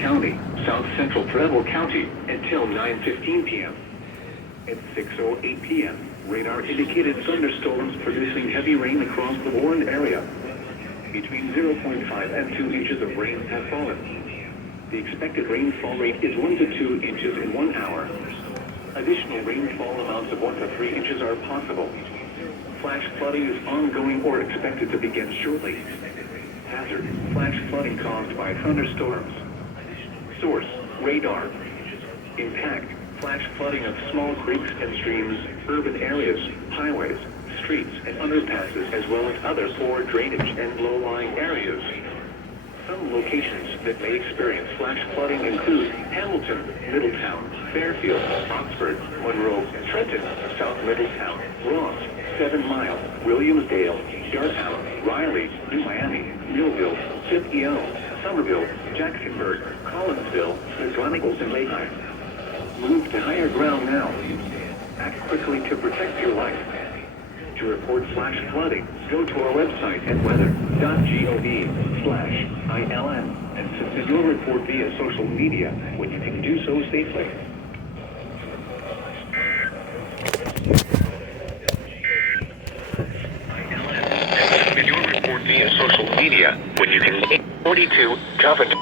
County, South Central Preble County, until 9:15 p.m. At 6:08 p.m., radar indicated thunderstorms producing heavy rain across the Warren area. Between 0.5 and 2 inches of rain have fallen. The expected rainfall rate is 1 to 2 inches in 1 hour. Additional rainfall amounts of 1 to 3 inches are possible. Flash flooding is ongoing or expected to begin shortly. Hazard: flash flooding caused by thunderstorms. Source: radar. Impact: flash flooding of small creeks and streams, urban areas, highways, streets, and underpasses, as well as other poor drainage and low-lying areas. Some locations that may experience flash flooding include Hamilton, Middletown, Fairfield, Oxford, Monroe, Trenton, South Middletown, Ross, 7 Mile, Williamsdale, Dartown, Riley, New Miami, Millville, Scipio, Somerville, Jacksonburg, Collinsville, McGonigal, and Lehigh. Move to higher ground now. Act quickly to protect your life. To report flash flooding, go to our website at weather.gov/ILN and submit your report via social media when you can do so safely. Submit your report via social media when you can. 42 Covent.